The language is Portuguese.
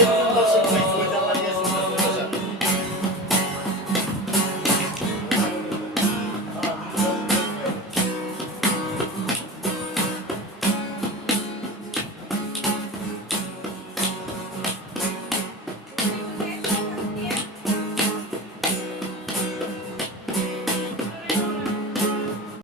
Cara, nossa,